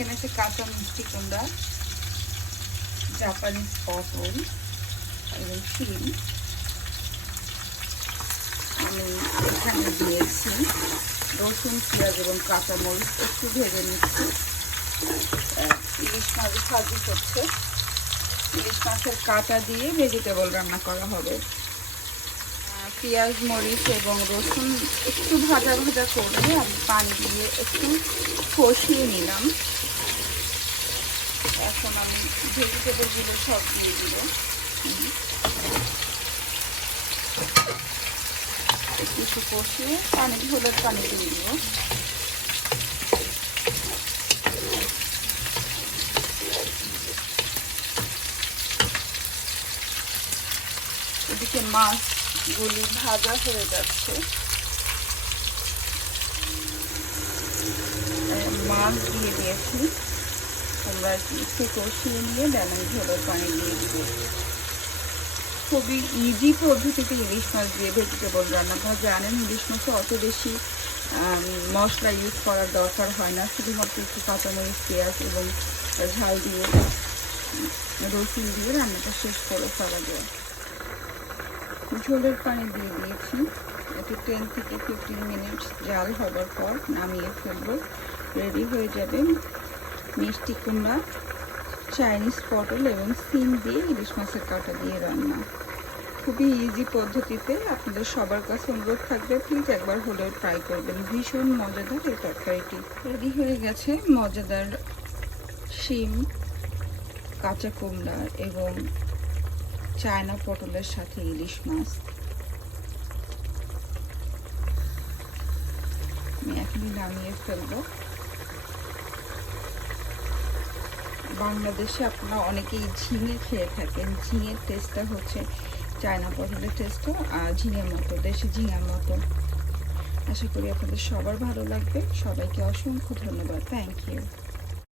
এখানে আছে কাঁচা মিষ্টি কুমড়া, জাপানিজ পটল এবং শিম। আমি এখানে দিয়েছি রসুন, পেঁয়াজ এবং কাঁচামরিচ, একটু ভেজে নিচ্ছি। ইলিশ মাছ ভাজি করছে। ইলিশ মাছের কাঁটা দিয়ে ভেজিটেবল রান্না করা হবে। পেঁয়াজ, মরিচ এবং রসুন একটু ভাজা ভাজা করে আমি পানি দিয়ে একটু কষিয়ে নিলাম। এখন আমি ভেজিটেবলগুলো সব দিয়ে দিব। একটু কষিয়ে পানি, হলুদ পানি দিয়ে দিব। এদিকে মাছগুলি ভাজা হয়ে যাচ্ছে। মাছ দিয়ে দিয়েছি। তোমরা একটু কষিয়ে নিয়ে দেন হলুদ পানি দিয়ে দিব। খুবই ইজি পদ্ধতিতে ইলিশ মাছ দিয়ে ভেজিটেবল রান্না। আপনারা জানেন ইলিশ মাছে অত বেশি মশলা ইউজ করার দরকার হয় না, শুধুমাত্র একটু কাঁচামরিচ, পেঁয়াজ এবং ঝাল দিয়ে, রসুন দিয়ে রান্নাটা শেষ করে ফেলা যায়। ঝোলের পানি দিয়ে দিয়েছি। একটু 10 থেকে 15 মিনিট জাল হবার পর নামিয়ে ফেলবো। রেডি হয়ে যাবে মিষ্টি কুমড়া, চাইনিজ পটল এবং সিম দিয়ে ইলিশ মাছের কাঁটা দিয়ে রান্না। খুবই ইজি পদ্ধতিতে। আপনাদের সবার কাছে অনুরোধ থাকবে প্লিজ একবার হলেও ট্রাই করবেন। ভীষণ মজাদার এই তরকারিটি। রেডি হয়ে গেছে মজাদার শিম, কাঁচা কুমড়া এবং চায়না পটলের সাথে ইলিশ মাছ। আমি এখনই নামিয়ে ফেলবো। বাংলাদেশে আপনারা অনেকেই ঝিঙে খেয়ে থাকেন। ঝিঙের টেস্টটা হচ্ছে চায়না পটলের টেস্টও ঝিঙের মতো, দেশি ঝিঙের মতো। আশা করি আপনাদের সবার ভালো লাগবে। সবাইকে অসংখ্য ধন্যবাদ। Thank you.